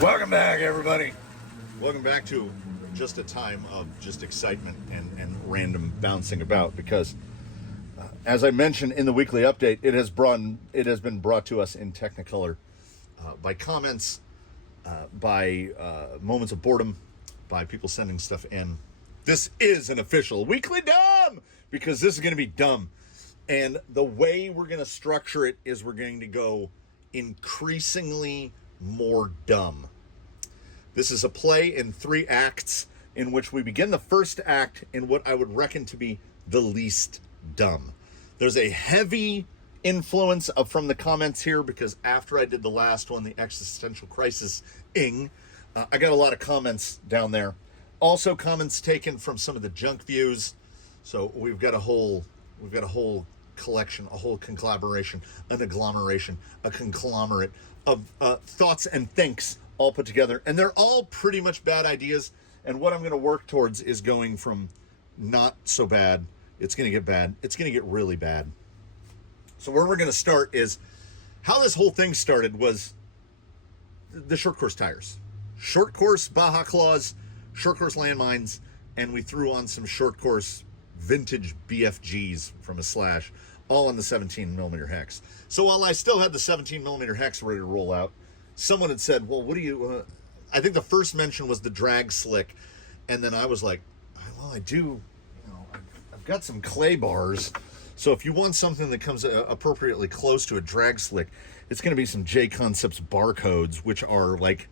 Welcome back, everybody. Welcome back to just a time of just excitement and random bouncing about, because as I mentioned in the weekly update, it has been brought to us in Technicolor by comments, by moments of boredom, by people sending stuff in. This is an official weekly dumb, because this is going to be dumb. And the way we're going to structure it is we're going to go increasingly more dumb. This is a play in 3 acts in which we begin the first act in what I would reckon to be the least dumb. There's a heavy influence from the comments here, because after I did the last one, the existential crisis-ing, I got a lot of comments down there. Also comments taken from some of the junk views. So we've got a whole collection, a whole conglomeration, an agglomeration, a conglomerate of thoughts and thinks all put together. And they're all pretty much bad ideas. And what I'm going to work towards is going from not so bad, it's going to get bad, it's going to get really bad. So where we're going to start is how this whole thing started was the short course tires. Short course Baja Claws, short course landmines, and we threw on some short course vintage BFGs from a Slash, all on the 17mm hex. So while I still had the 17mm hex ready to roll out, someone had said, well, what do you, I think the first mention was the drag slick. And then I was like, well, I do, I've got some clay bars. So if you want something that comes appropriately close to a drag slick, it's going to be some J Concepts barcodes, which are like,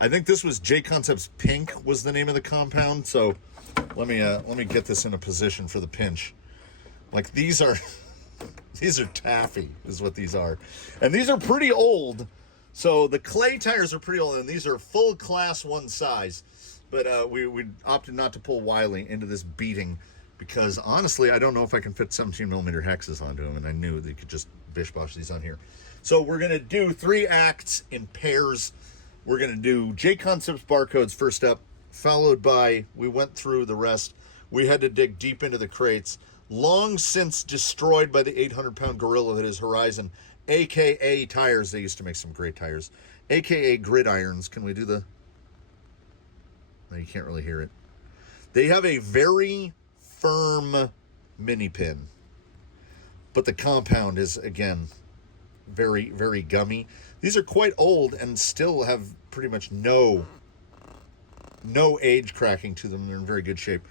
I think this was J Concepts Pink was the name of the compound. So let me get this in a position for the pinch. Like these are taffy is what these are. And these are pretty old. So the clay tires are pretty old, and these are full class 1 size. But we opted not to pull Wiley into this beating, because honestly, I don't know if I can fit 17mm hexes onto them, and I knew they could just bish-bosh these on here. So we're going to do 3 acts in pairs. We're going to do J Concepts barcodes first up, followed by, we went through the rest. We had to dig deep into the crates, long since destroyed by the 800-pound gorilla that is Horizon, a.k.a. tires. They used to make some great tires, a.k.a. gridirons. Can we do the... No, you can't really hear it. They have a very firm mini pin, but the compound is, again, very, very gummy. These are quite old and still have pretty much no age cracking to them. They're in very good shape.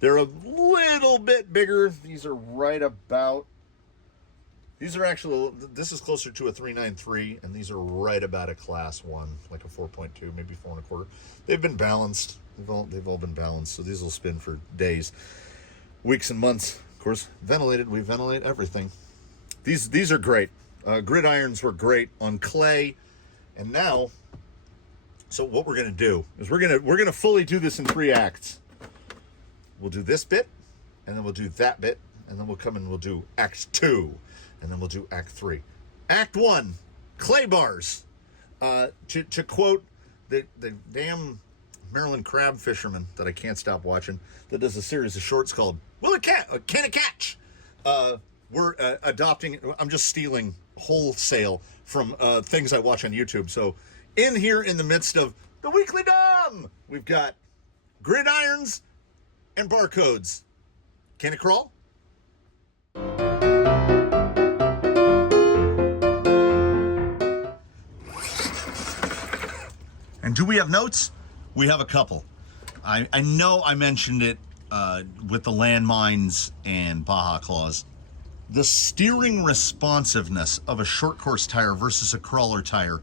They're a little bit bigger. These are right about... These are actually... This is closer to a 393, and these are right about a class 1, like a 4.2, maybe 4 1/4. They've been balanced. They've all been balanced, so these will spin for days, weeks, and months. Of course, ventilated. We ventilate everything. These are great. Gridirons were great on clay, and now... So what we're going to do is we're going to fully do this in 3 acts. We'll do this bit, and then we'll do that bit, and then we'll come and we'll do Act 2, and then we'll do Act 3. Act 1, clay bars. To quote the damn Maryland crab fisherman that I can't stop watching, that does a series of shorts called Can It Catch? We're adopting, I'm just stealing wholesale from things I watch on YouTube. So in here, in the midst of the weekly dumb, we've got gridirons and barcodes. Can it crawl? And do we have notes? We have a couple. I know I mentioned it with the landmines and Baja Claws. The steering responsiveness of a short course tire versus a crawler tire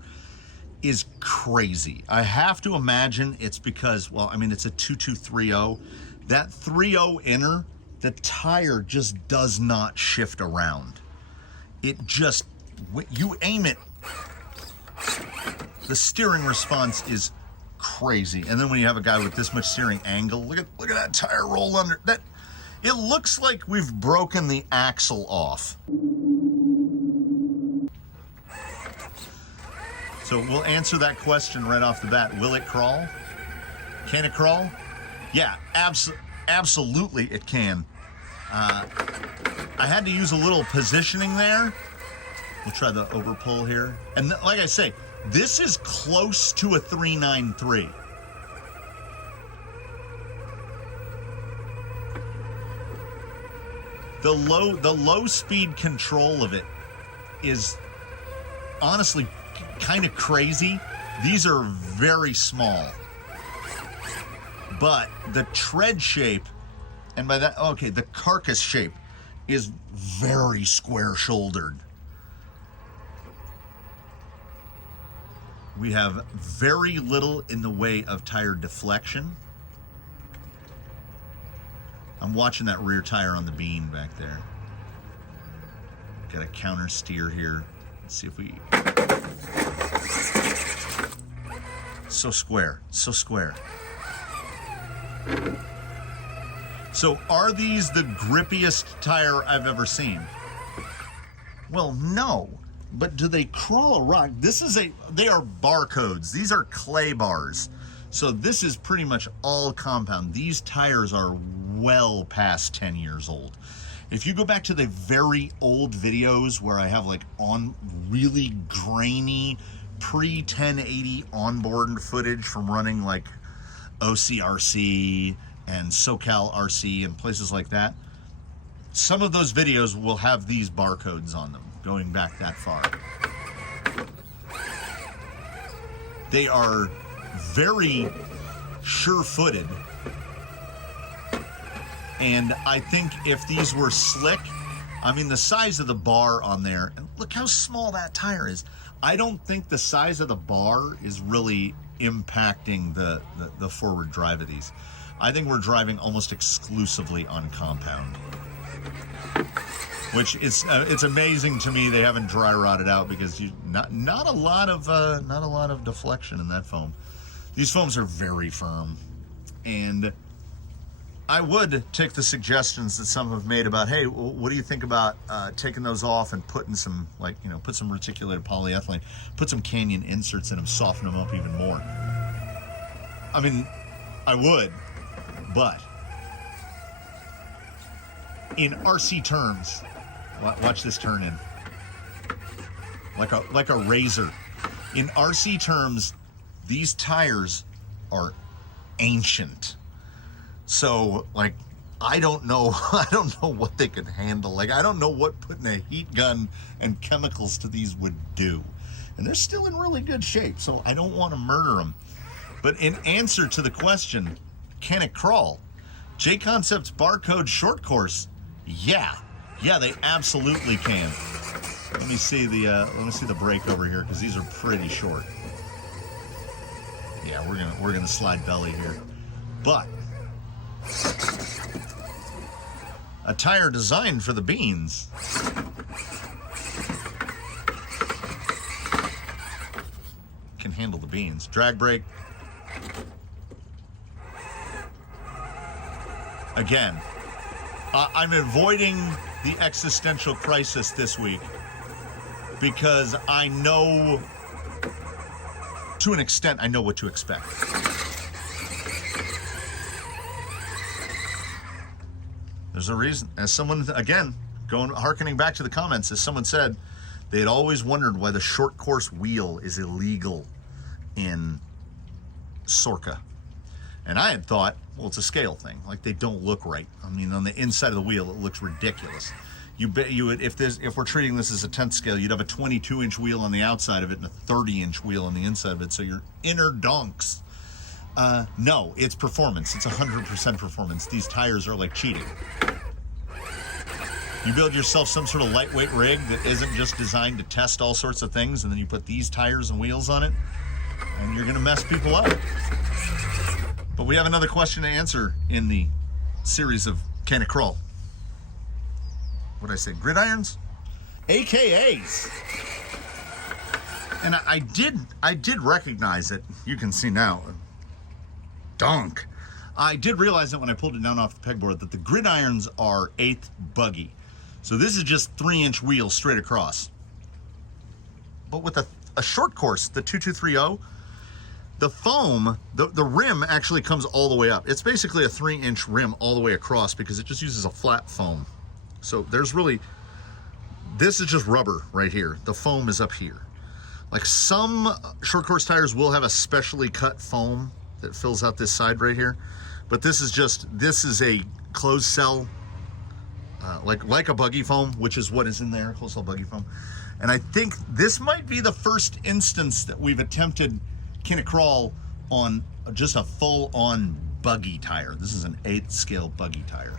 is crazy. I have to imagine it's because, well, I mean, it's a 2230. That 3.0 inner, the tire just does not shift around. It just, you aim it, the steering response is crazy. And then when you have a guy with this much steering angle, look at that tire roll under. That, it looks like we've broken the axle off. So we'll answer that question right off the bat. Will it crawl? Can it crawl? Yeah, absolutely it can. I had to use a little positioning there. We'll try the overpull here. And like I say, This is close to a 393. The low speed control of it is honestly kind of crazy. These are very small, but the tread shape, and by that, okay, the carcass shape is very square shouldered. We have very little in the way of tire deflection. I'm watching that rear tire on the bean back there. Got a counter steer here. Let's see if we... So square, so square. So are these the grippiest tire I've ever seen? Well, no. But do they crawl a rock? They are barcodes. These are clay bars. So this is pretty much all compound. These tires are well past 10 years old. If you go back to the very old videos where I have like on really grainy pre-1080 onboard footage from running like OCRC and SoCal RC and places like that, some of those videos will have these barcodes on them going back that far. They are very sure-footed, and I think if these were slick, I mean the size of the bar on there, and look how small that tire is. I don't think the size of the bar is really impacting the forward drive of these. I think we're driving almost exclusively on compound, which it's amazing to me they haven't dry rotted out, because not a lot of deflection in that foam. These foams are very firm, and I would take the suggestions that some have made about, hey, what do you think about taking those off and putting some, like, you know, put some reticulated polyethylene, put some Canyon inserts in them, soften them up even more. I mean, I would, but in RC terms, watch this turn in, like a razor. In RC terms, these tires are ancient. So, like, I don't know what they could handle. Like, I don't know what putting a heat gun and chemicals to these would do. And they're still in really good shape, so I don't want to murder them. But in answer to the question, can it crawl? J-Concept's barcode short course, yeah, they absolutely can. Let me see the brake over here, because these are pretty short. Yeah, we're gonna slide belly here, but a tire designed for the beans can handle the beans. Drag brake. Again, I'm avoiding the existential crisis this week because I know, to an extent, I know what to expect. There's a reason. As someone, again, harkening back to the comments, as someone said, they had always wondered why the short course wheel is illegal in Sorca. And I had thought, well, it's a scale thing. Like, they don't look right. I mean, on the inside of the wheel, it looks ridiculous. You bet you would, if we're treating this as a 10th scale, you'd have a 22-inch wheel on the outside of it and a 30-inch wheel on the inside of it, so your inner donks. No, it's performance. It's 100% performance. These tires are like cheating. You build yourself some sort of lightweight rig that isn't just designed to test all sorts of things, and then you put these tires and wheels on it, and you're gonna mess people up. But we have another question to answer in the series of Can It Crawl? What did I say? Gridirons? AKAs. And I did recognize it. You can see now. Donk. I did realize that when I pulled it down off the pegboard that the gridirons are 8th Buggy. So this is just 3-inch wheels straight across. But with a short course, the 2230, the foam, the rim actually comes all the way up. It's basically a 3-inch rim all the way across because it just uses a flat foam. So there's really, this is just rubber right here. The foam is up here. Like some short course tires will have a specially cut foam that fills out this side right here, but this is a closed cell, like a Buggy foam, which is what is in there, closed cell Buggy foam. And I think this might be the first instance that we've attempted Can It Crawl on just a full-on Buggy tire. This is an 8th scale Buggy tire,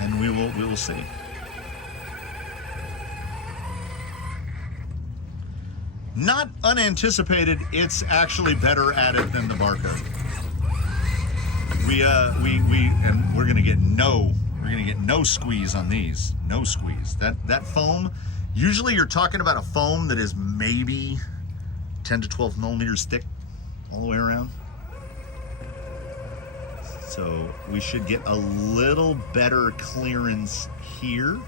and we will see. Not unanticipated, it's actually better at it than the Barcode. We're gonna get no squeeze on these. No squeeze. That foam, usually you're talking about a foam that is maybe 10 to 12 millimeters thick all the way around. So we should get a little better clearance here,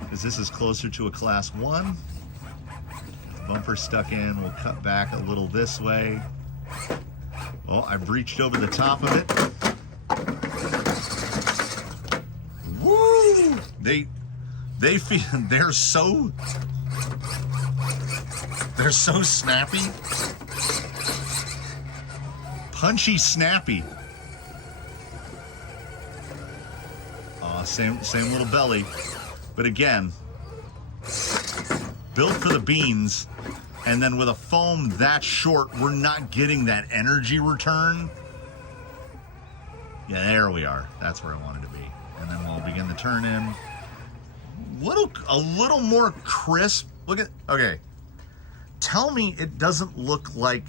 because this is closer to a class 1. Bumper stuck in, we'll cut back a little this way. Well, I've reached over the top of it. Woo! They feel, they're so snappy. Punchy snappy. Same little belly. But again, built for the beans, and then with a foam that short, we're not getting that energy return. Yeah, there we are. That's where I wanted to be. And then we'll begin the turn in. A little more crisp. Look at, okay. Tell me it doesn't look like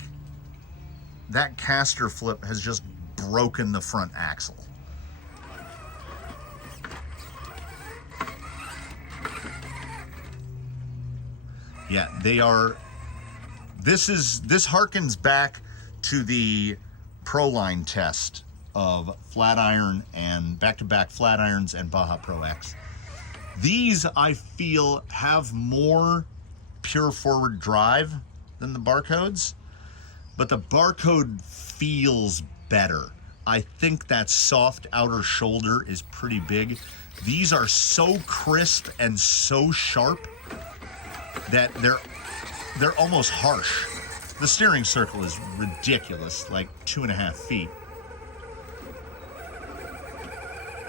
that caster flip has just broken the front axle. Yeah, they are. This harkens back to the Proline test of flat iron and back-to-back flat irons and Baja Pro X. These, I feel, have more pure forward drive than the Barcodes, but the Barcode feels better. I think that soft outer shoulder is pretty big. These are so crisp and so sharp that they're almost harsh. The steering circle is ridiculous, like 2.5 feet.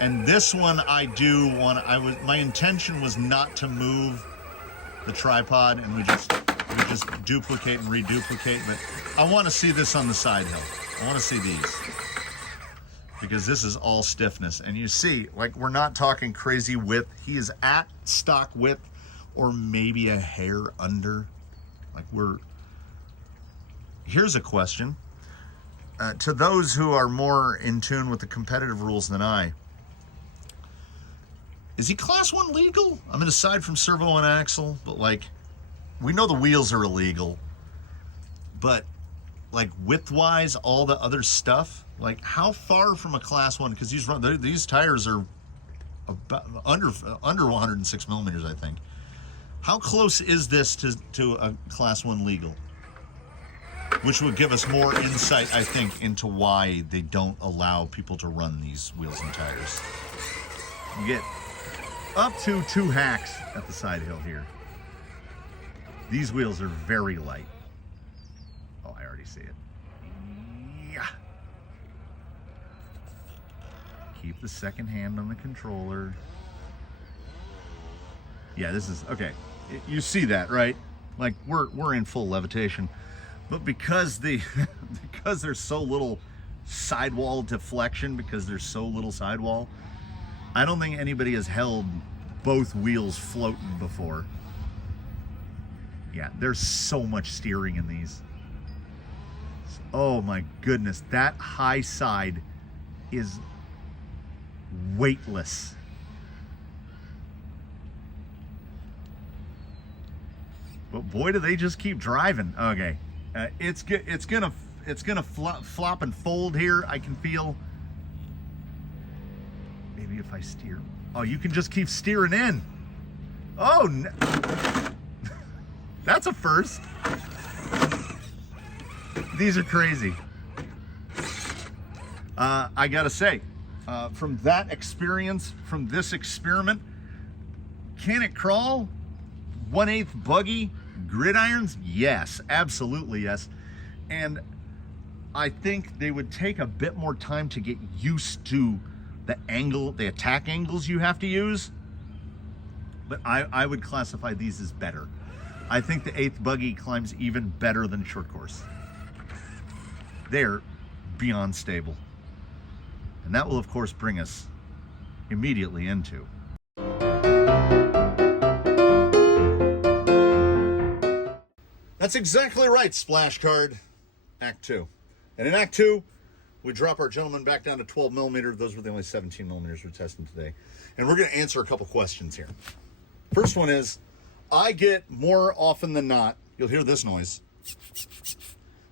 And this one my intention was not to move the tripod, and we just duplicate and reduplicate, but I want to see this on the side hill. I want to see these, because this is all stiffness. And you see, like, we're not talking crazy width. He is at stock width, or maybe a hair under. Like, here's a question. To those who are more in tune with the competitive rules than I, is he class 1 legal? I mean, aside from servo and axle, but like, we know the wheels are illegal, but like width-wise, all the other stuff, like how far from a class 1, because these tires are about under 106 millimeters, I think. How close is this to a class 1 legal? Which would give us more insight, I think, into why they don't allow people to run these wheels and tires. You get up to 2 hacks at the side hill here. These wheels are very light. Oh, I already see it. Yeah. Keep the second hand on the controller. Yeah, this is okay. You see that, right? Like, we're in full levitation, but because there's so little sidewall deflection, because there's so little sidewall, I don't think anybody has held both wheels floating before. Yeah, there's so much steering in these. Oh my goodness, that high side is weightless. But boy, do they just keep driving. Okay, it's gonna flop and fold here. I can feel. Maybe if I steer. Oh, you can just keep steering in. Oh, no. That's a first. These are crazy. I gotta say, from that experience, from this experiment, Can It Crawl? 1/8 Buggy gridirons? Yes, absolutely yes. And I think they would take a bit more time to get used to the attack angles you have to use. But I would classify these as better. I think the 1/8 Buggy climbs even better than short course. They're beyond stable. And that will, of course, bring us immediately into that's exactly right, Splash Card, Act 2. And in Act 2, we drop our gentleman back down to 12 millimeter. Those were the only 17 millimeters we're testing today. And we're going to answer a couple questions here. First one is, I get more often than not, you'll hear this noise.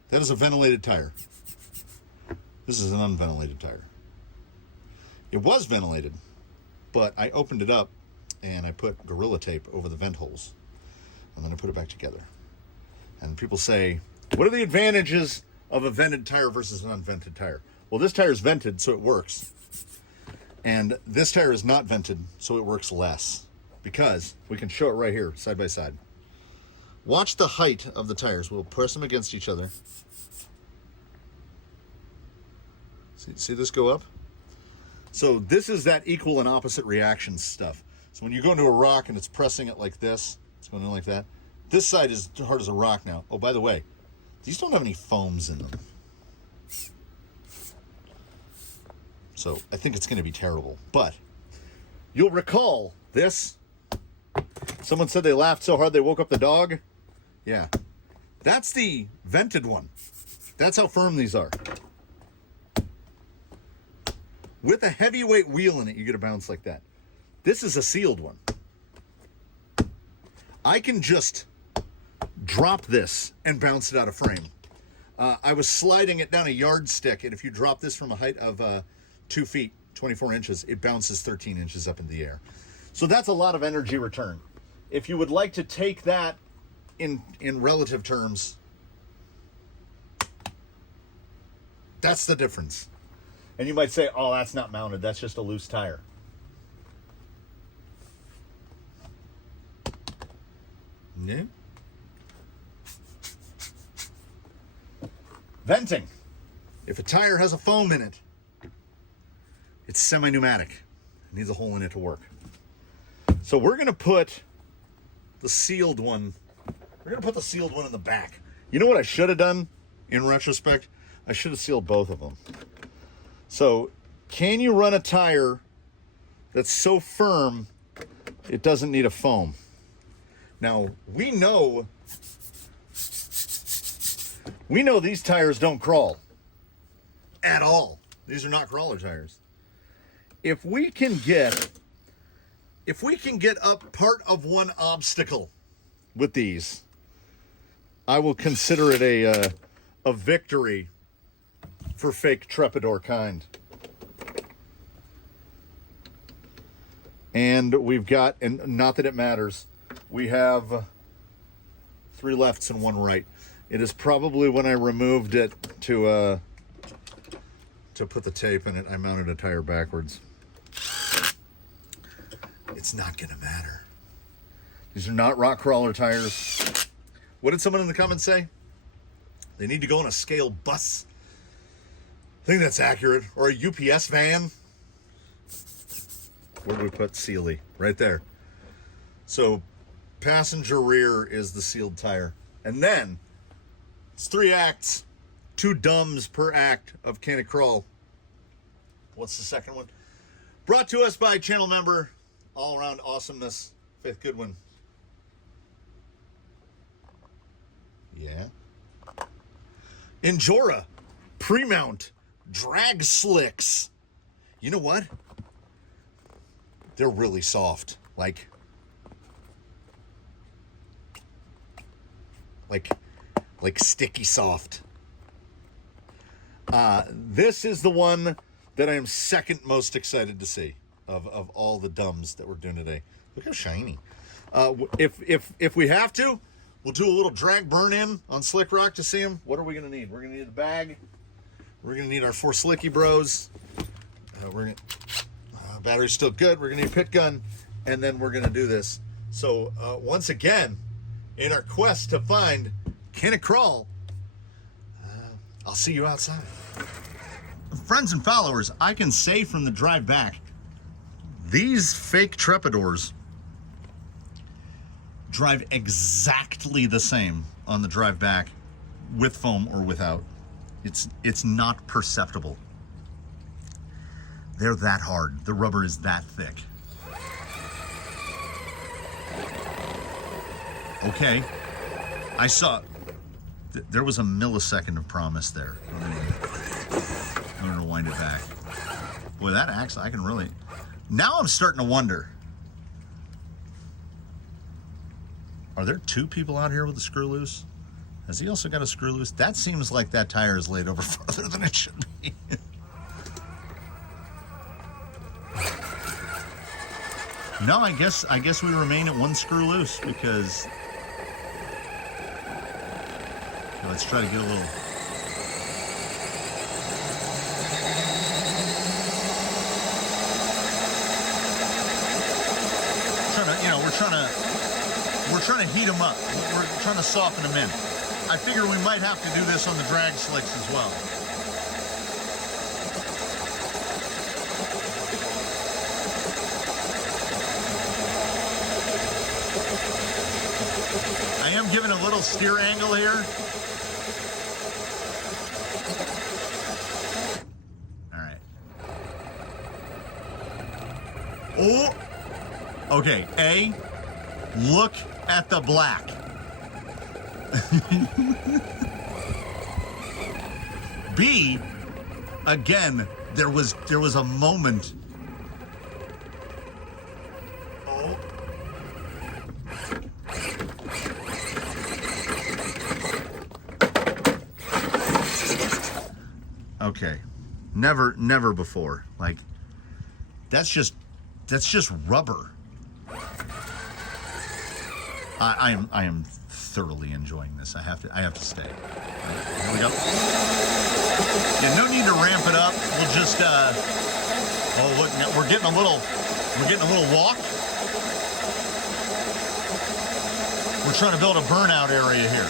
That is a ventilated tire. This is an unventilated tire. It was ventilated, but I opened it up and I put Gorilla Tape over the vent holes. And then I put it back together. And people say, what are the advantages of a vented tire versus an unvented tire? Well, this tire is vented, so it works. And this tire is not vented, so it works less. Because we can show it right here, side by side. Watch the height of the tires. We'll press them against each other. See this go up? So this is that equal and opposite reaction stuff. So when you go into a rock and it's pressing it like this, it's going in like that. This side is hard as a rock now. Oh, by the way, these don't have any foams in them. So I think it's going to be terrible. But you'll recall this. Someone said they laughed so hard they woke up the dog. Yeah. That's the vented one. That's how firm these are. With a heavyweight wheel in it, you get a bounce like that. This is a sealed one. I can just drop this and bounce it out of frame. I was sliding it down a yardstick, and if you drop this from a height of 2 feet, 24 inches, it bounces 13 inches up in the air. So that's a lot of energy return. If you would like to take that in relative terms, that's the difference. And you might say, oh, that's not mounted. That's just a loose tire. No. Venting. If a tire has a foam in it, it's semi-pneumatic. It needs a hole in it to work. So we're going to put the sealed one. We're going to put the sealed one in the back. You know what I should have done in retrospect? I should have sealed both of them. So, can you run a tire that's so firm it doesn't need a foam? Now, we know these tires don't crawl at all. These are not crawler tires. If we can get up part of one obstacle with these, I will consider it a victory for fake Trepador kind. And we've got, and not that it matters, we have 3 lefts and 1 right. It is probably when I removed it to put the tape in it, I mounted a tire backwards. It's not gonna matter. These are not rock crawler tires. What did someone in the comments say? They need to go on a scale bus. I think that's accurate. Or a UPS van. Where do we put Sealy? Right there. So passenger rear is the sealed tire. And then it's 3 acts, 2 dumbs per act of Can It Crawl. What's the second one? Brought to us by channel member, all around awesomeness, Faith Goodwin. Yeah. Injora pre-mount drag slicks. You know what? They're really soft. Like sticky soft. This is the one that I am second most excited to see of all the dumbs that we're doing today. Look how shiny. If we have to, we'll do a little drag burn in on Slick Rock to see them. What are we gonna need? We're gonna need a bag. We're gonna need our 4 Slicky Bros. Battery's still good. We're gonna need a pit gun, and then we're gonna do this. So once again, in our quest to find Can It Crawl, I'll see you outside. Friends and followers, I can say from the drive back, these fake Trepidors drive exactly the same on the drive back, with foam or without. It's not perceptible. They're that hard. The rubber is that thick. Okay, I saw there was a millisecond of promise there. I'm gonna wind it back. Boy, that axe, I can really. Now I'm starting to wonder. Are there two people out here with a screw loose? Has he also got a screw loose? That seems like that tire is laid over farther than it should be. No, I guess we remain at one screw loose because. Let's try to get a little. We're trying to heat them up. We're trying to soften them in. I figure we might have to do this on the drag slicks as well. I am giving a little steer angle here. All right. Oh, okay. A, look at the black. B, again, there was a moment. Oh. Okay. Never before. Like, that's just rubber. I am thoroughly enjoying this. I have to stay. Right, here we go. Yeah, no need to ramp it up. We'll just oh look, we're getting a little walk. We're trying to build a burnout area here.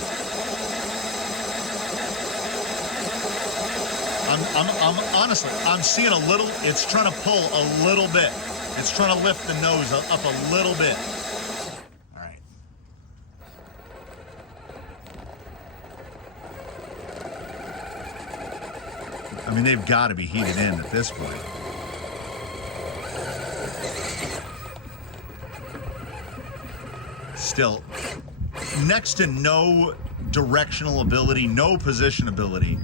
I'm honestly, I'm seeing a little, it's trying to pull a little bit. It's trying to lift the nose up a little bit. All right. I mean, they've got to be heated in at this point. Still, next to no directional ability, no position ability.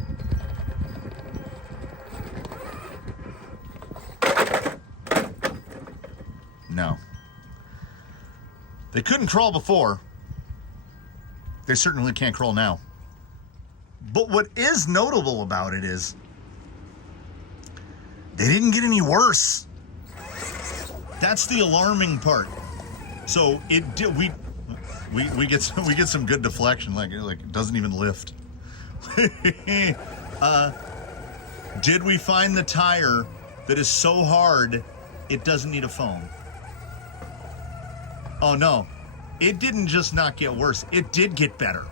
No. They couldn't crawl before. They certainly can't crawl now. But what is notable about it is they didn't get any worse. That's the alarming part. So it did, we get some good deflection, like it doesn't even lift. Did we find the tire that is so hard it doesn't need a foam? Oh no, it didn't just not get worse, it did get better.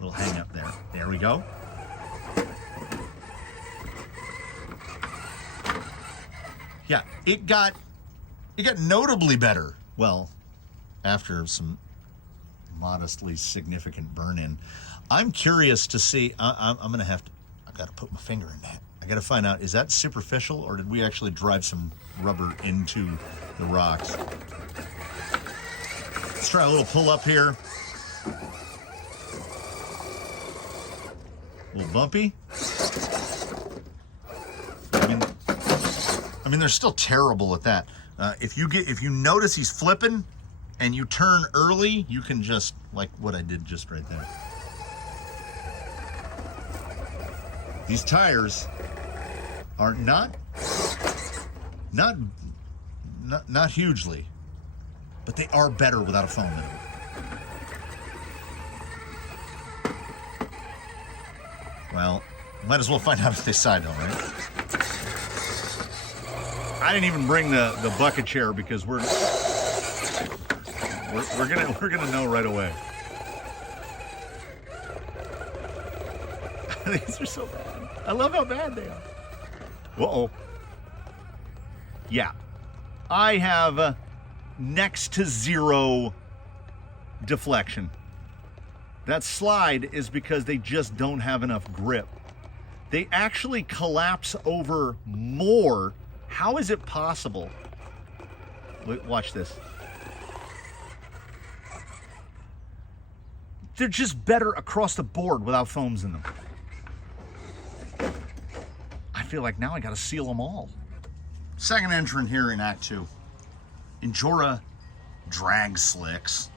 Little hang up there. There we go. Yeah, it got notably better. Well, after some modestly significant burn-in. I'm curious to see, I've got to put my finger in that. I got to find out, is that superficial or did we actually drive some rubber into the rocks? Let's try a little pull up here. A little bumpy. I mean, they're still terrible at that. If you notice he's flipping and you turn early, you can just, like what I did just right there. These tires are not hugely, but they are better without a foam in them. Well, might as well find out if they side though, right? I didn't even bring the bucket chair because we're We're gonna know right away. These are so bad. I love how bad they are. Uh-oh. Yeah. I have next to zero deflection. That slide is because they just don't have enough grip. They actually collapse over more. How is it possible? Watch this. They're just better across the board without foams in them. I feel like now I gotta seal them all. Second entrant here in Act 2. Injora drag slicks,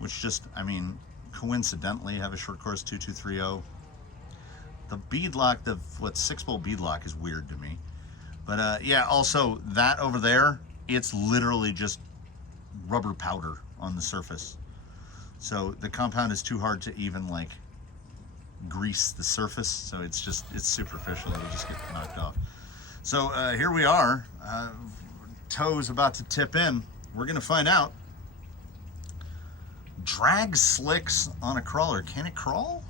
which just, I mean, coincidentally have a short course 2230. The beadlock, the 6-bolt beadlock is weird to me. But yeah, also that over there, it's literally just rubber powder on the surface. So the compound is too hard to even like grease the surface. So it's superficial. It'll just get knocked off. So here we are. Toe's about to tip in. We're gonna find out. Drag slicks on a crawler. Can it crawl?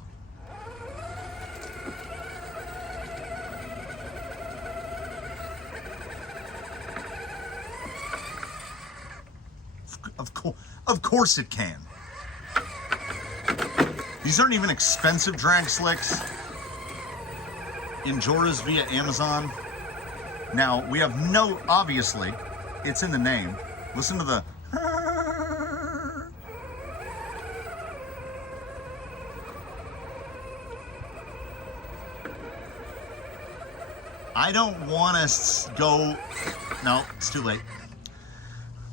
Of course it can. These aren't even expensive drag slicks. Injoras via Amazon. Now, we have no, obviously, it's in the name. Listen to the... I don't want to go... No, it's too late.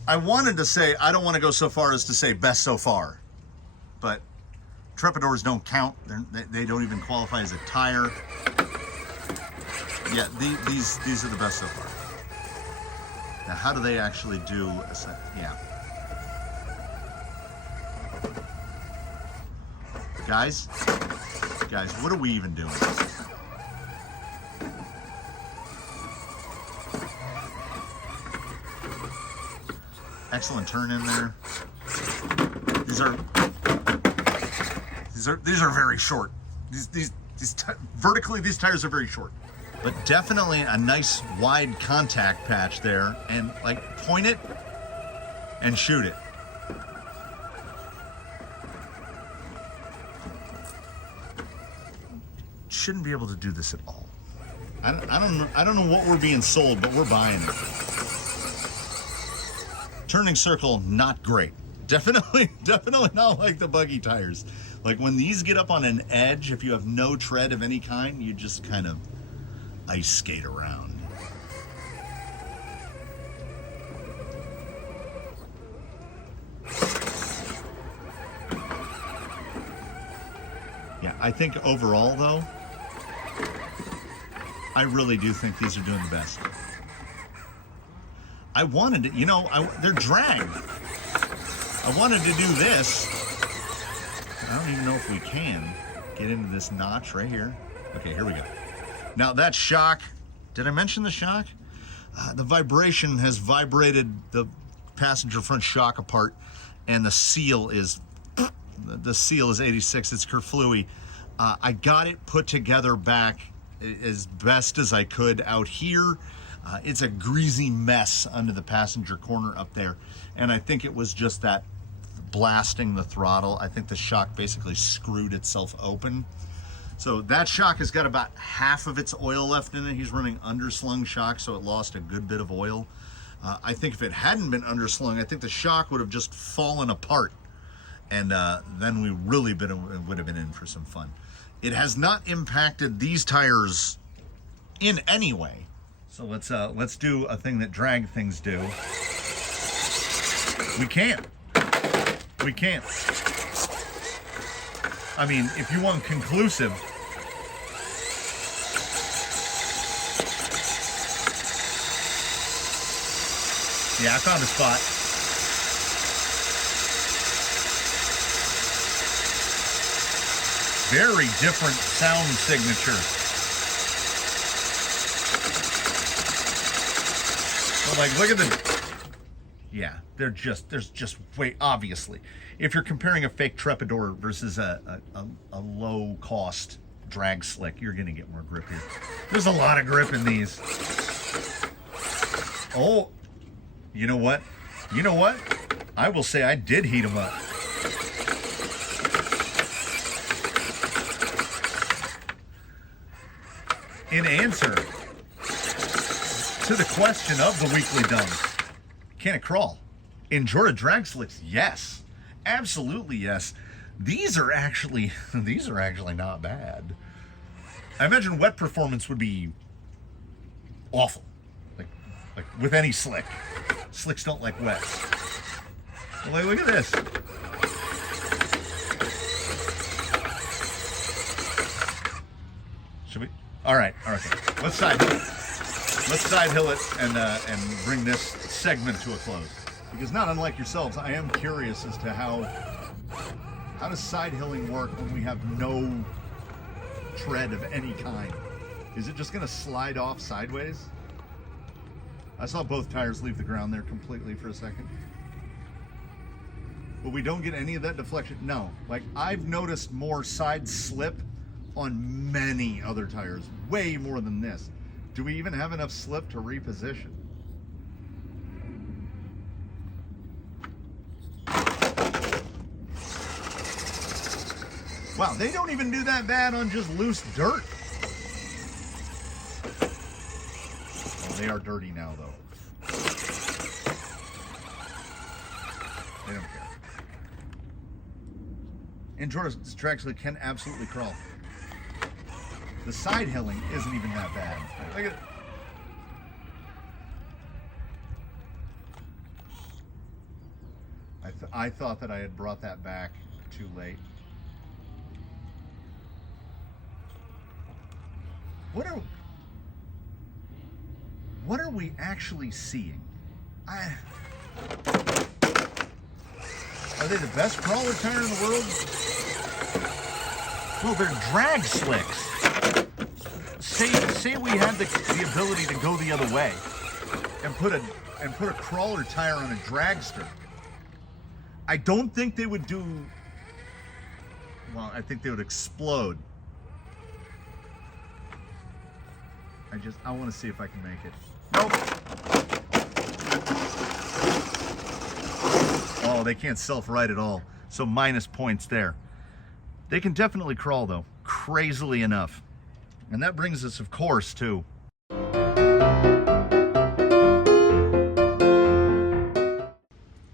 I wanted to say, I don't want to go so far as to say best so far. But Trepadors don't count. They don't even qualify as a tire. Yeah, these are the best so far. Now, how do they actually do? Yeah, guys, what are we even doing? Excellent turn in there. These are very short. Vertically, these tires are very short. But definitely a nice wide contact patch there, and like point it and shoot it. Shouldn't be able to do this at all. I don't know what we're being sold, but we're buying it. Turning circle, not great. Definitely not like the Buggy tires. Like when these get up on an edge, if you have no tread of any kind, you just kind of ice skate around. Yeah, I think overall though, I really do think these are doing the best. I wanted to, they're dragged. I wanted to do this. I don't even know if we can get into this notch right here. Okay, here we go. Now that shock, did I mention the shock? The vibration has vibrated the passenger front shock apart, and the seal is 86. It's kerfluey. I got it put together back as best as I could out here. It's a greasy mess under the passenger corner up there, and I think it was just that blasting the throttle. I think the shock basically screwed itself open. So that shock has got about half of its oil left in it. He's running underslung shock, so it lost a good bit of oil. I think if it hadn't been underslung, I think the shock would have just fallen apart, and then we really would have been in for some fun. It has not impacted these tires in any way. So let's do a thing that drag things do. We can't. I mean, if you want conclusive, yeah, I found a spot. Very different sound signature. So like, look at Yeah, there's just way, obviously. If you're comparing a fake Trepador versus a low cost drag slick, you're gonna get more grip here. There's a lot of grip in these. Oh, you know what? You know what? I will say I did heat them up. In answer to the question of the weekly dumb, can it crawl? In Jordan drag slicks, yes. Absolutely yes. These are actually not bad. I imagine wet performance would be awful. Like with any slick. Slicks don't like wet. Like, look at this. Should we? All right. Let's side hill it. Let's side hill it and bring this segment to a close. Because not unlike yourselves, I am curious as to how does side hilling work when we have no tread of any kind? Is it just going to slide off sideways? I saw both tires leave the ground there completely for a second. But we don't get any of that deflection. No, like I've noticed more side slip on many other tires, way more than this. Do we even have enough slip to reposition? Wow, they don't even do that bad on just loose dirt. Oh, they are dirty now, though. They don't care. And Jordan's actually can absolutely crawl. The side hilling isn't even that bad. Look at it. I thought that I had brought that back too late. What are we actually seeing? Are they the best crawler tire in the world? Well, they're drag slicks. Say we had the ability to go the other way and put a crawler tire on a dragster. I don't think they would do well. I think they would explode. I want to see if I can make it. Nope. Oh, they can't self-right at all. So minus points there. They can definitely crawl though, crazily enough. And that brings us, of course, to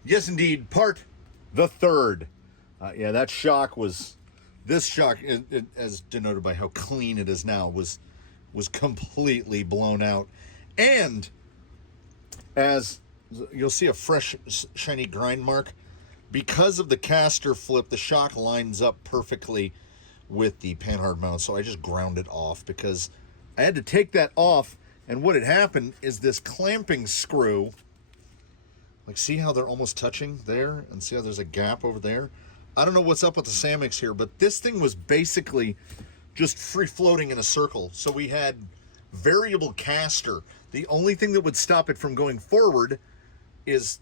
yes, indeed, part the third. Yeah, that shock was, this shock, as denoted by how clean it is now, was completely blown out. And as you'll see a fresh, shiny grind mark, because of the caster flip, the shock lines up perfectly with the panhard mount. So I just ground it off because I had to take that off. And what had happened is this clamping screw, like see how they're almost touching there, and see how there's a gap over there? I don't know what's up with the Samix here, but this thing was basically just free floating in a circle. So we had variable caster. The only thing that would stop it from going forward is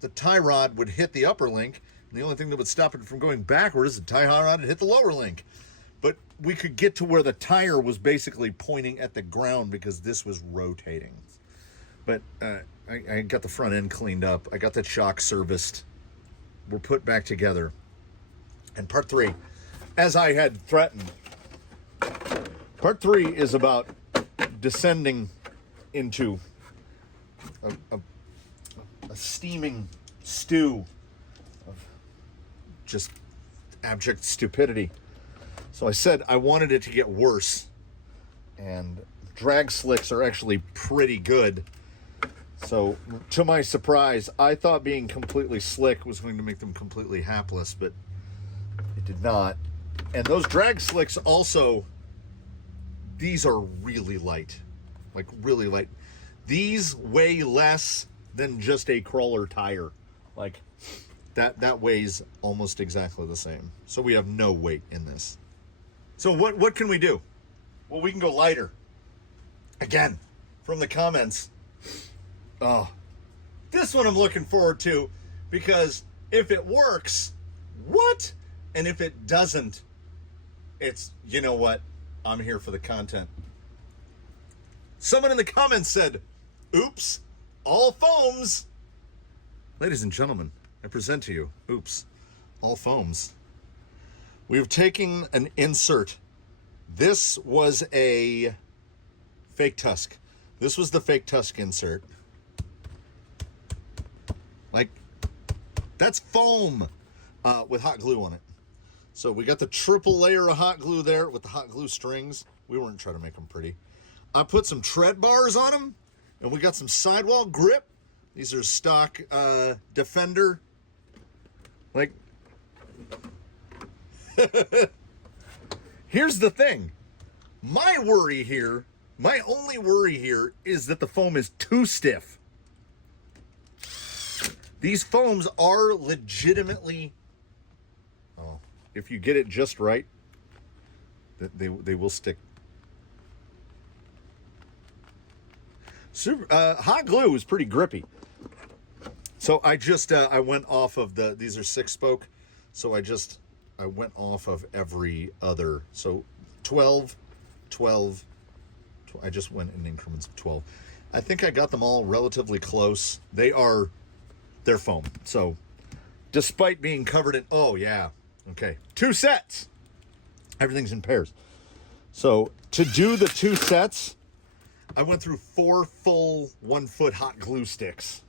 the tie rod would hit the upper link, and the only thing that would stop it from going backwards is the tie rod would hit the lower link. But we could get to where the tire was basically pointing at the ground because this was rotating. But I got the front end cleaned up. I got that shock serviced. We're put back together. And part three, as I had threatened, part three is about descending into a steaming stew of just abject stupidity. So I said I wanted it to get worse, and drag slicks are actually pretty good. So to my surprise, I thought being completely slick was going to make them completely hapless, but it did not. And those drag slicks also, these are really light, like really light. These weigh less than just a crawler tire. Like that weighs almost exactly the same. So we have no weight in this. So what can we do? Well, we can go lighter. Again, from the comments. Oh, This one I'm looking forward to, because if it works, what? And if it doesn't, it's, you know what? I'm here for the content. Someone in the comments said, oops, all foams. Ladies and gentlemen, I present to you, oops, all foams. We've taken an insert. This was a fake tusk. This was the fake tusk insert. Like, that's foam with hot glue on it. So we got the triple layer of hot glue there with the hot glue strings. We weren't trying to make them pretty. I put some tread bars on them, and we got some sidewall grip. These are stock Defender. Like, here's the thing. My only worry here is that the foam is too stiff. These foams are legitimately, if you get it just right, they will stick. Hot glue is pretty grippy. So I just, I went off of these are 6-spoke. So I went off of every other. So 12, I just went in increments of 12. I think I got them all relatively close. They're foam. So despite being covered in, oh yeah, okay, 2 sets. Everything's in pairs. So to do the 2 sets, I went through 4 full 1-foot hot glue sticks.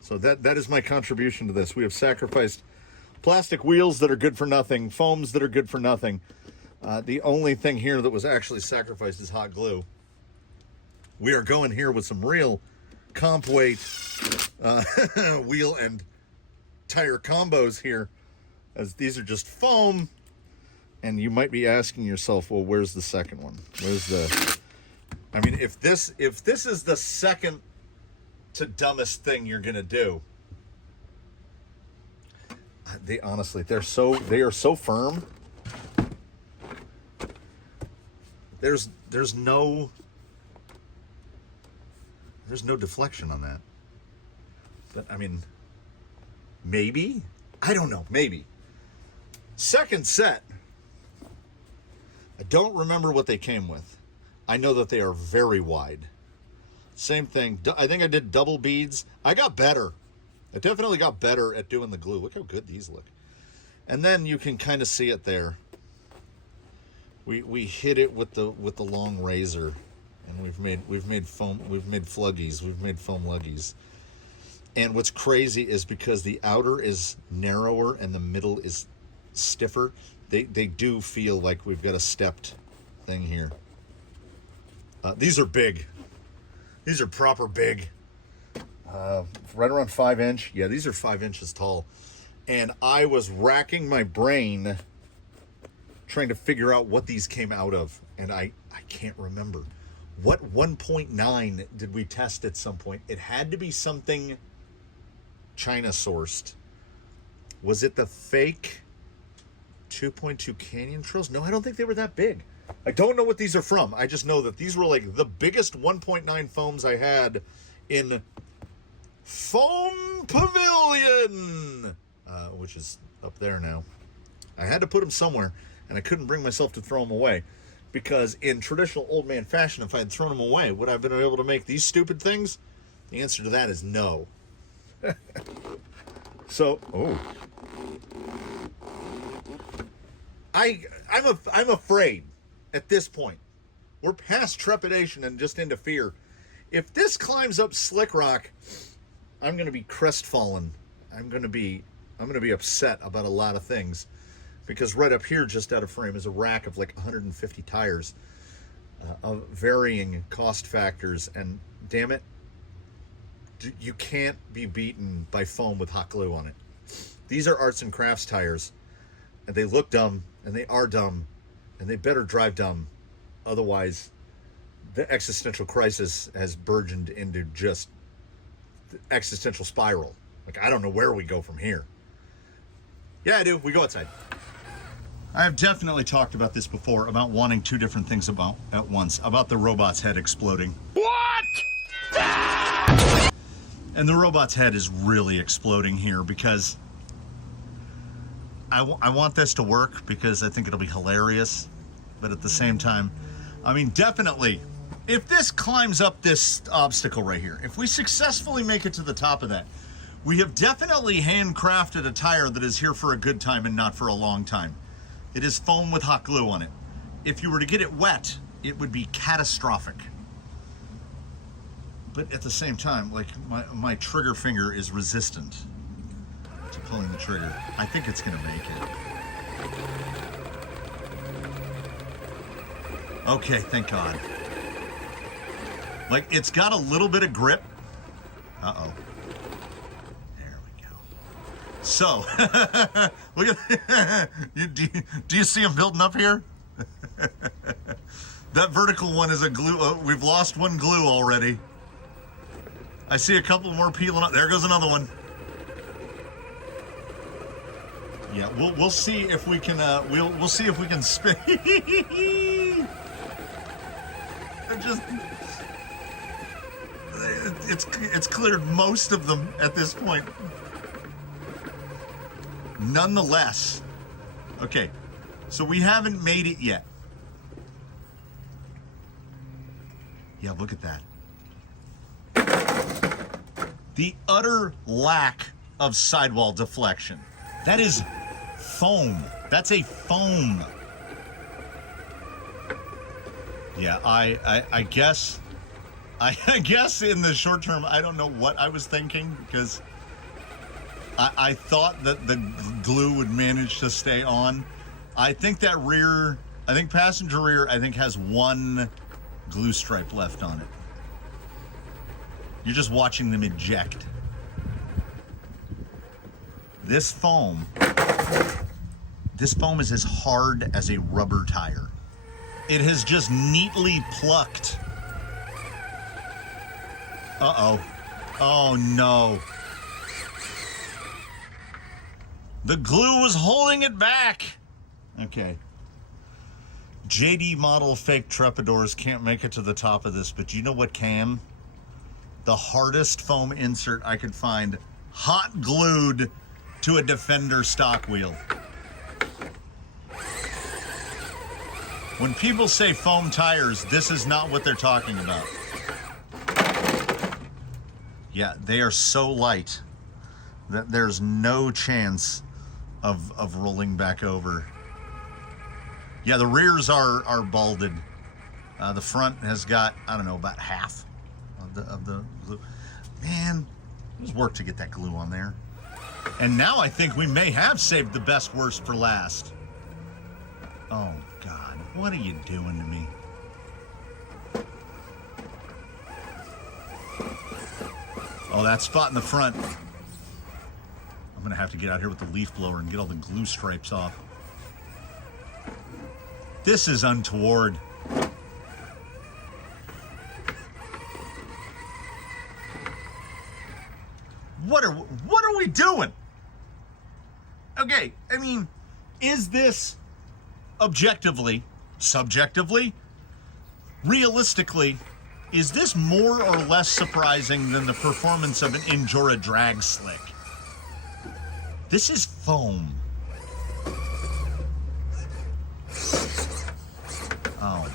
So that is my contribution to this. We have sacrificed plastic wheels that are good for nothing, foams that are good for nothing. The only thing here that was actually sacrificed is hot glue. We are going here with some real comp weight wheel and tire combos here, as these are just foam. And you might be asking yourself, well, where's the second one? I mean, if this is the second to dumbest thing you're gonna do, they are so firm. There's no deflection on that. But I mean, maybe, I don't know, maybe. Second set, I don't remember what they came with. I know that they are very wide. Same thing. I think I did double beads. I got better. I definitely got better at doing the glue. Look how good these look. And then you can kind of see it there. We hit it with the long razor, and we've made foam. We've made fluggies. We've made foam luggies. And what's crazy is because the outer is narrower and the middle is stiffer, they do feel like we've got a stepped thing here. These are big. These are proper big. Right around 5 inch. Yeah, these are 5 inches tall. And I was racking my brain trying to figure out what these came out of. And I can't remember. What 1.9 did we test at some point? It had to be something China sourced. Was it the fake 2.2 Canyon Trails? No, I don't think they were that big. I don't know what these are from. I just know that these were like the biggest 1.9 foams I had in Foam Pavilion, which is up there now. I had to put them somewhere, and I couldn't bring myself to throw them away, because in traditional old man fashion, if I had thrown them away, would I have been able to make these stupid things? The answer to that is no. So, I'm afraid at this point. We're past trepidation and just into fear. If this climbs up Slick Rock, I'm going to be crestfallen. I'm going to be upset about a lot of things, because right up here, just out of frame, is a rack of like 150 tires of varying cost factors, and damn it, you can't be beaten by foam with hot glue on it. These are arts and crafts tires, and they look dumb, and they are dumb, and they better drive dumb. Otherwise, the existential crisis has burgeoned into just the existential spiral. Like, I don't know where we go from here. Yeah, I do. We go outside. I have definitely talked about this before, about wanting 2 different things at once, about the robot's head exploding. What? And the robot's head is really exploding here because I want this to work because I think it'll be hilarious. But at the same time, I mean, definitely, if this climbs up this obstacle right here, if we successfully make it to the top of that, we have definitely handcrafted a tire that is here for a good time and not for a long time. It is foam with hot glue on it. If you were to get it wet, it would be catastrophic. But at the same time, like my trigger finger is resistant to pulling the trigger. I think it's gonna make it. Okay, thank God. Like, it's got a little bit of grip. Uh-oh. There we go. So, look at, do you see him building up here? That vertical one is a glue, we've lost one glue already. I see a couple more peeling up. There goes another one. Yeah, we'll see if we can we'll see if we can spin. It's cleared most of them at this point. Nonetheless, okay, so we haven't made it yet. Yeah, look at that. The utter lack of sidewall deflection. That is foam. That's a foam. Yeah, I guess in the short term, I don't know what I was thinking, because I thought that the glue would manage to stay on. I think that rear, I think passenger rear, I think has one glue stripe left on it. You're just watching them eject. This foam is as hard as a rubber tire. It has just neatly plucked. Uh-oh. Oh, no. The glue was holding it back. Okay. JD model fake trepidors can't make it to the top of this, but you know what can? The hardest foam insert I could find, hot glued to a Defender stock wheel. When people say foam tires, this is not what they're talking about. Yeah, they are so light that there's no chance of rolling back over. Yeah, the rears are balded. The front has got, I don't know, about half of the glue. Man, it was work to get that glue on there. And now I think we may have saved the best worst for last. Oh, God, what are you doing to me? Oh, that spot in the front. I'm gonna have to get out here with the leaf blower and get all the glue stripes off. This is untoward. What are we doing? Okay, I mean, is this objectively, subjectively, realistically, is this more or less surprising than the performance of an Injora drag slick? This is foam. Oh my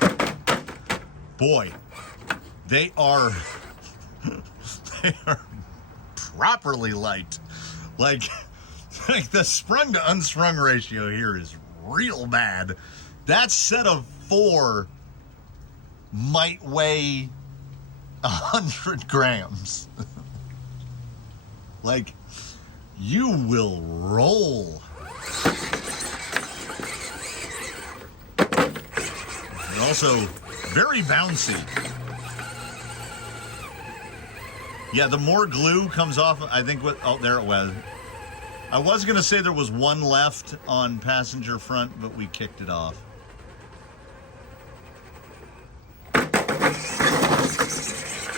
God. Boy, they are properly light. Like the sprung to unsprung ratio here is real bad. That set of 4 might weigh 100 grams. Like, you will roll. And also very bouncy. Yeah, the more glue comes off, I think what, oh, there it was. I was gonna say there was one left on passenger front, but we kicked it off.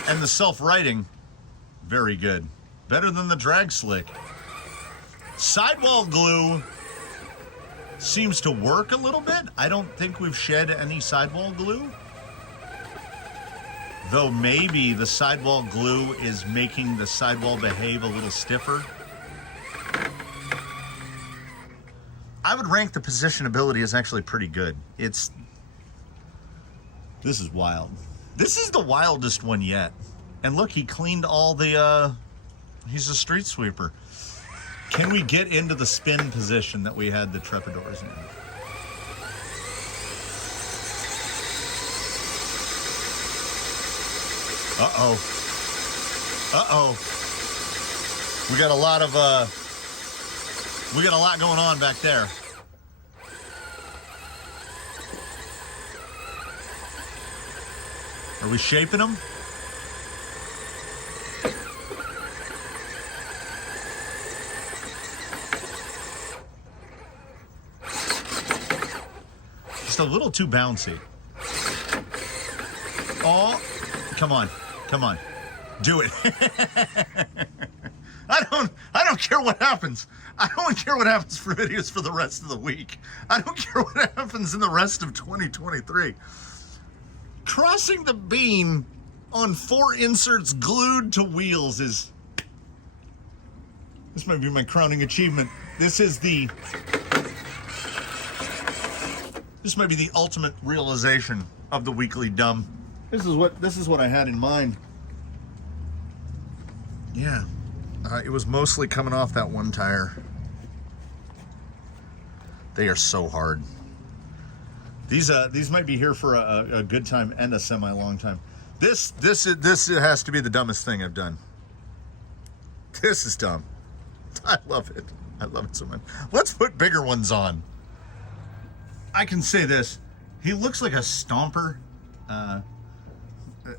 And the self-righting, very good. Better than the drag slick. Sidewall glue seems to work a little bit. I don't think we've shed any sidewall glue. Though maybe the sidewall glue is making the sidewall behave a little stiffer. I would rank the positionability as actually pretty good. This is wild. This is the wildest one yet. And look, he cleaned all the, he's a street sweeper. Can we get into the spin position that we had the trepidors in? Uh-oh. Uh-oh. We got a lot going on back there. Are we shaping them? Just a little too bouncy. Oh, come on. Come on. Do it. I don't care what happens. I don't care what happens for videos for the rest of the week. I don't care what happens in the rest of 2023. Crossing the beam on 4 inserts glued to wheels this might be my crowning achievement. This might be the ultimate realization of the weekly dumb. This is what I had in mind. Yeah, it was mostly coming off that one tire. They are so hard. These might be here for a good time and a semi-long time. This has to be the dumbest thing I've done. This is dumb. I love it. I love it so much. Let's put bigger ones on. I can say this. He looks like a stomper.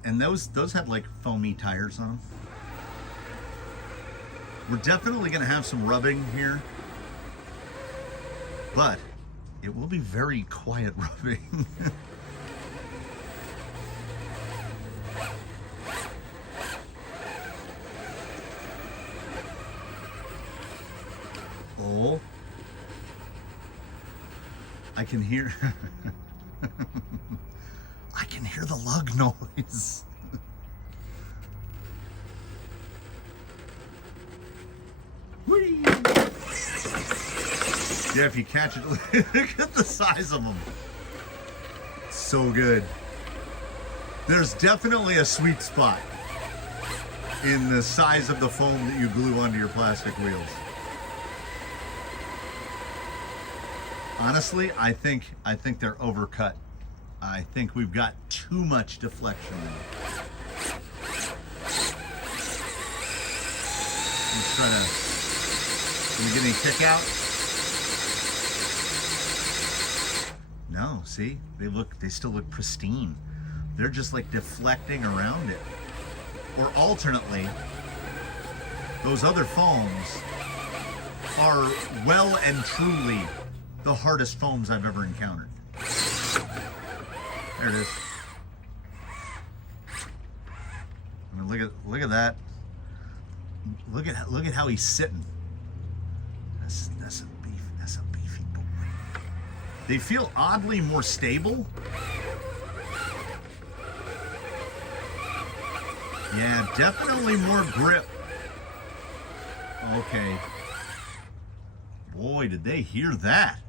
And those had like foamy tires on them. We're definitely going to have some rubbing here. But it will be very quiet rubbing. Oh. I can hear I can hear the lug noise. Whee! Yeah, if you catch it, look at the size of them. So good. There's definitely a sweet spot in the size of the foam that you glue onto your plastic wheels. Honestly, I think they're overcut. I think we've got too much deflection now. Let's try to... Can we get any kick out? No, see? They still look pristine. They're just like deflecting around it. Or alternately, those other foams are well and truly the hardest foams I've ever encountered. There it is. I mean, look at that. Look at how he's sitting. That's a beefy boy. They feel oddly more stable. Yeah, definitely more grip. Okay. Boy, did they hear that.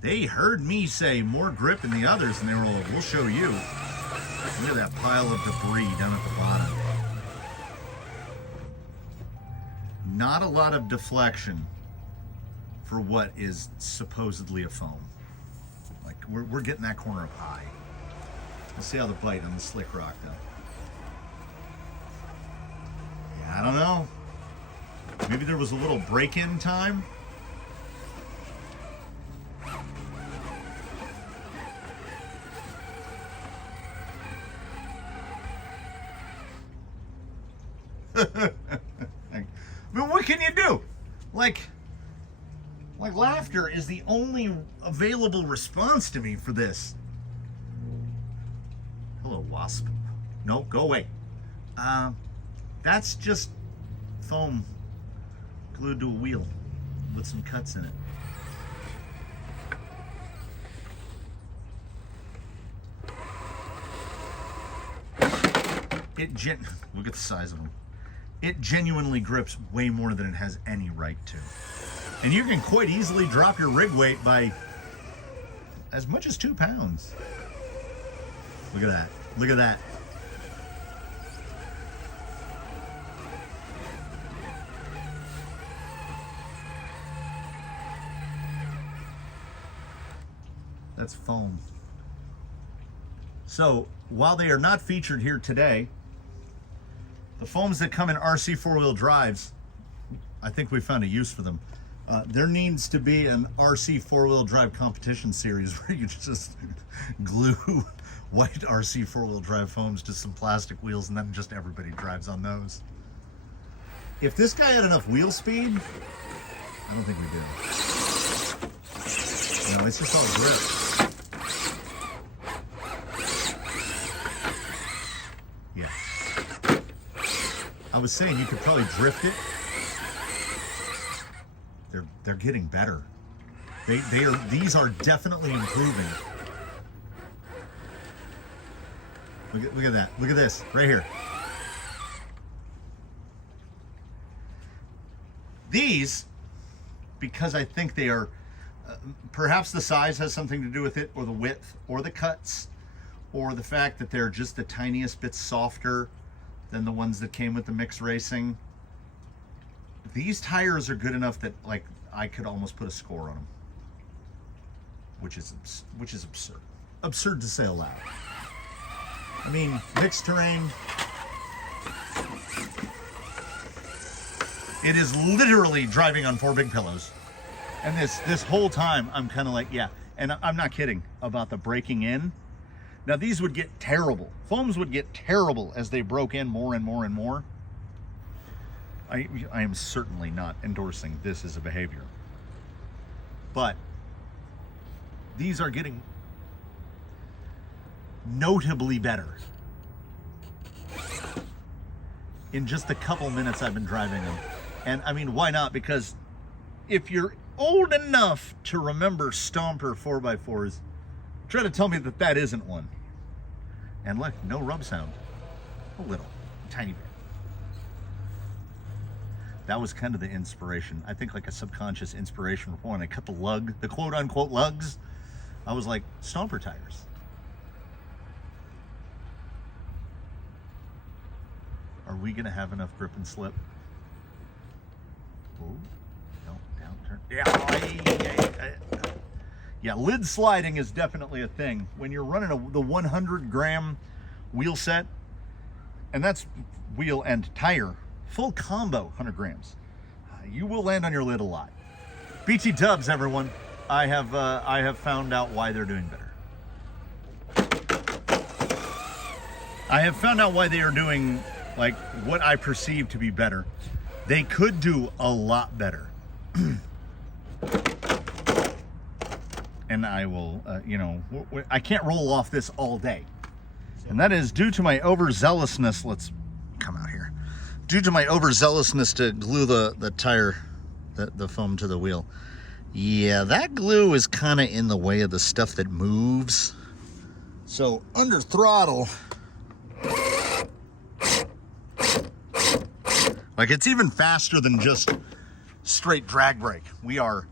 They heard me say more grip than the others, and they were all, we'll show you. Look at that pile of debris down at the bottom. Not a lot of deflection for what is supposedly a foam. Like, we're getting that corner up high. Let's see how the bite on the slick rock, though. Yeah, I don't know. Maybe there was a little break-in time. But what can you do? Like laughter is the only available response to me for this. Hello, wasp. No, go away. That's just foam glued to a wheel with some cuts in it. Look at the size of them. It genuinely grips way more than it has any right to. And you can quite easily drop your rig weight by as much as 2 pounds. Look at that. Look at that. That's foam. So while they are not featured here today, the foams that come in RC four-wheel drives, I think we found a use for them. There needs to be an RC four-wheel drive competition series where you just glue white RC four-wheel drive foams to some plastic wheels and then just everybody drives on those. If this guy had enough wheel speed, I don't think we do. No, it's just all grip. Yeah. I was saying you could probably drift it. They're getting better. These are definitely improving. Look at that. Look at this right here. These, because I think they are, perhaps the size has something to do with it, or the width, or the cuts, or the fact that they're just the tiniest bit softer than the ones that came with the mixed racing. These tires are good enough that, like, I could almost put a score on them, which is absurd. Absurd to say aloud. I mean, mixed terrain. It is literally driving on 4 big pillows. And this whole time, I'm kind of like, yeah. And I'm not kidding about the breaking in. Now, these would get terrible. Foams would get terrible as they broke in more and more and more. I am certainly not endorsing this as a behavior. But these are getting notably better in just a couple minutes I've been driving them. And I mean, why not? Because if you're old enough to remember Stomper 4x4s, try to tell me that that isn't one. And look, no rub sound. A little, a tiny bit. That was kind of the inspiration. I think like a subconscious inspiration for when I cut the quote unquote lugs. I was like, Stomper tires. Are we gonna have enough grip and slip? Oh, no, down turn. Yeah, yeah, lid sliding is definitely a thing. When you're running the 100 gram wheel set, and that's wheel and tire, full combo, 100 grams. You will land on your lid a lot. BT Dubs, everyone. I have found out why they're doing better. I have found out why they are doing like what I perceive to be better. They could do a lot better. And I will, I can't roll off this all day. And that is due to my overzealousness. Let's come out here. Due to my overzealousness to glue the tire, the foam to the wheel. Yeah, that glue is kind of in the way of the stuff that moves. So under throttle, like it's even faster than just straight drag brake. We are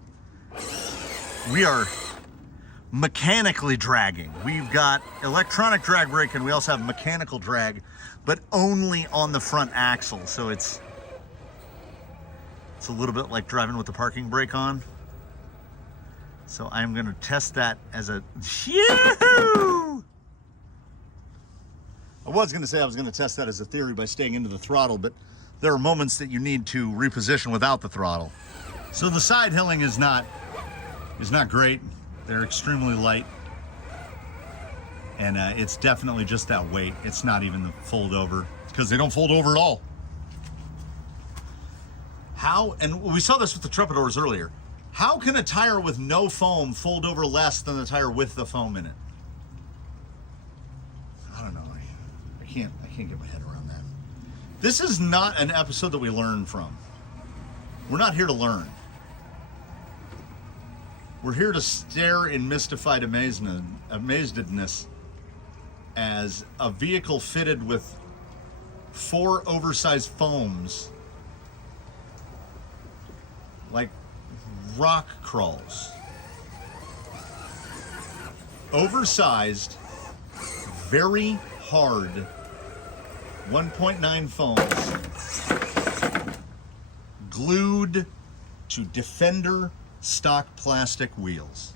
mechanically dragging. We've got electronic drag brake and we also have mechanical drag, but only on the front axle. So it's a little bit like driving with the parking brake on. So I'm going to test that as a I was going to test that as a theory by staying into the throttle, but there are moments that you need to reposition without the throttle. So the side hilling is not great. They're extremely light. And it's definitely just that weight. It's not even the fold over, because they don't fold over at all. How, and we saw this with the Trepidors earlier, how can a tire with no foam fold over less than the tire with the foam in it? I don't know. I can't get my head around that. This is not an episode that we learn from. We're not here to learn. We're here to stare in mystified amazedness as a vehicle fitted with 4 oversized foams like rock crawls. Oversized, very hard 1.9 foams glued to Defender stock plastic wheels.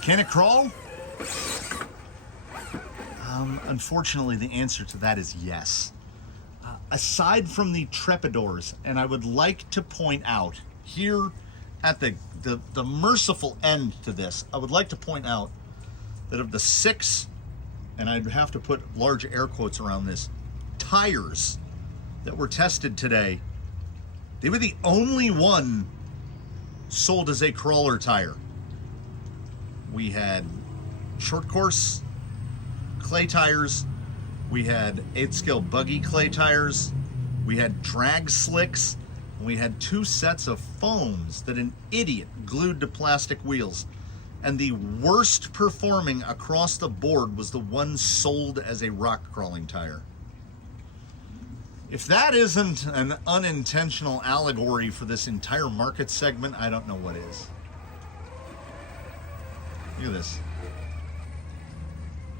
Can it crawl? Unfortunately, the answer to that is yes. Aside from the trepidors, and I would like to point out here at the merciful end to this, I would like to point out that of the 6, and I'd have to put large air quotes around this, tires that were tested today, they were the only one sold as a crawler tire. We had short course clay tires, we had 8th scale Buggy clay tires, we had drag slicks, and we had 2 sets of foams that an idiot glued to plastic wheels. And the worst performing across the board was the one sold as a rock crawling tire. If that isn't an unintentional allegory for this entire market segment, I don't know what is. Look at this.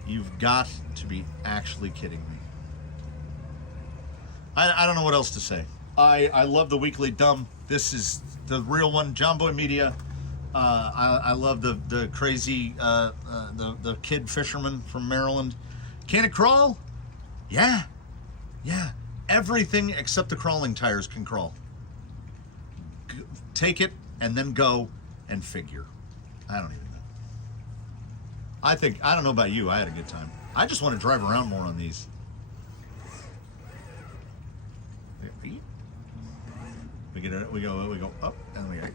You've got to be actually kidding me. I don't know what else to say. I love the weekly dumb. This is the real one, John Boy Media. I love the crazy the kid fisherman from Maryland. Can it crawl? Yeah. Everything except the crawling tires can crawl. Take it and then go and figure. I don't even know. I don't know about you. I had a good time. I just want to drive around more on these. We go up and we go.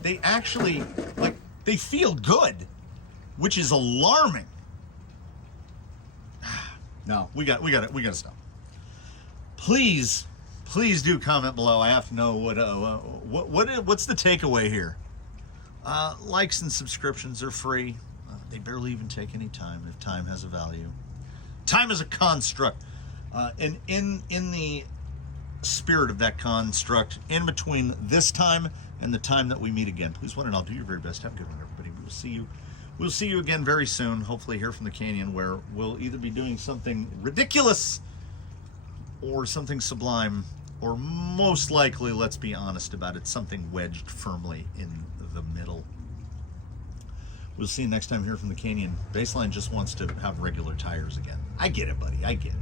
They actually, like, they feel good, which is alarming. No, we got to stop. Please do comment below. I have to know what's the takeaway here. Likes and subscriptions are free. They barely even take any time if time has a value. Time is a construct. And in the spirit of that construct, in between this time and the time that we meet again, please one and all do your very best. Have a good one, everybody. We'll see you again very soon, hopefully here from the canyon, where we'll either be doing something ridiculous or something sublime, or most likely, let's be honest about it, something wedged firmly in the middle. We'll see you next time here from the canyon. Baseline just wants to have regular tires again. I get it, buddy. I get it.